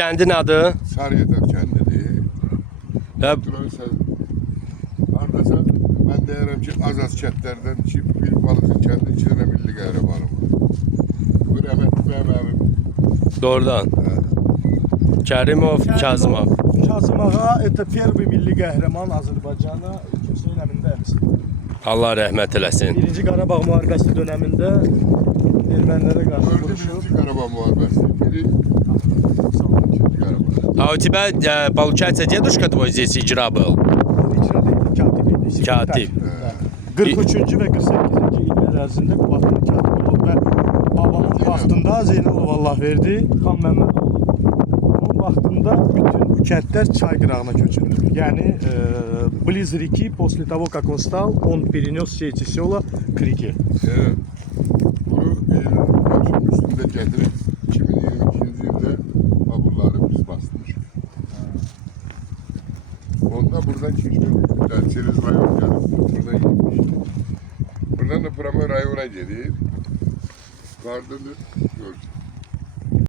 kəndin adı? Sarıyataq kəndidir. Və Hardasa mən deyirəm ki, az kəndlərdən ki, bir balıqçı kəndi 2 dənə milli qəhrəmanım var. Bu rəhmətli mənim. doğrudan. Kərimov, Kazımov. Kazım Ağa, это первый milli qəhrəman Azərbaycana Hüseyn Əmin əmisi. Allah rəhmət eləsin. Birinci Qarabağ müharibəsi dövründə ermənilərə qarşı Dördü vuruşub. birinci Qarabağ müharibəsi, biri ikinci Qarabağ. А у тебя, получается, дедушка твой здесь icra был? İcra deyil, katib idi. Katib. Sekreter. 43-cü və 48-ci illər ərzində Quvatın katibi olub və babamın vaxtında Zeynalov Allah verdi, Xan Məmmədoğlu. Onun vaxtında bütün bu kəndlər çay qırağına köçürüldü. Yəni, близ реки, после того, как он стал, он перенес все эти села к реке. Evet. Bunu başın üstünde getirip 2022 yılda vaburları biz bastırmışız. Onda buradan çıkıyor. Yani Çeriz rayon gelip buradan gitmiş. Buradan da Pramı rayona gelip vardığını gördük.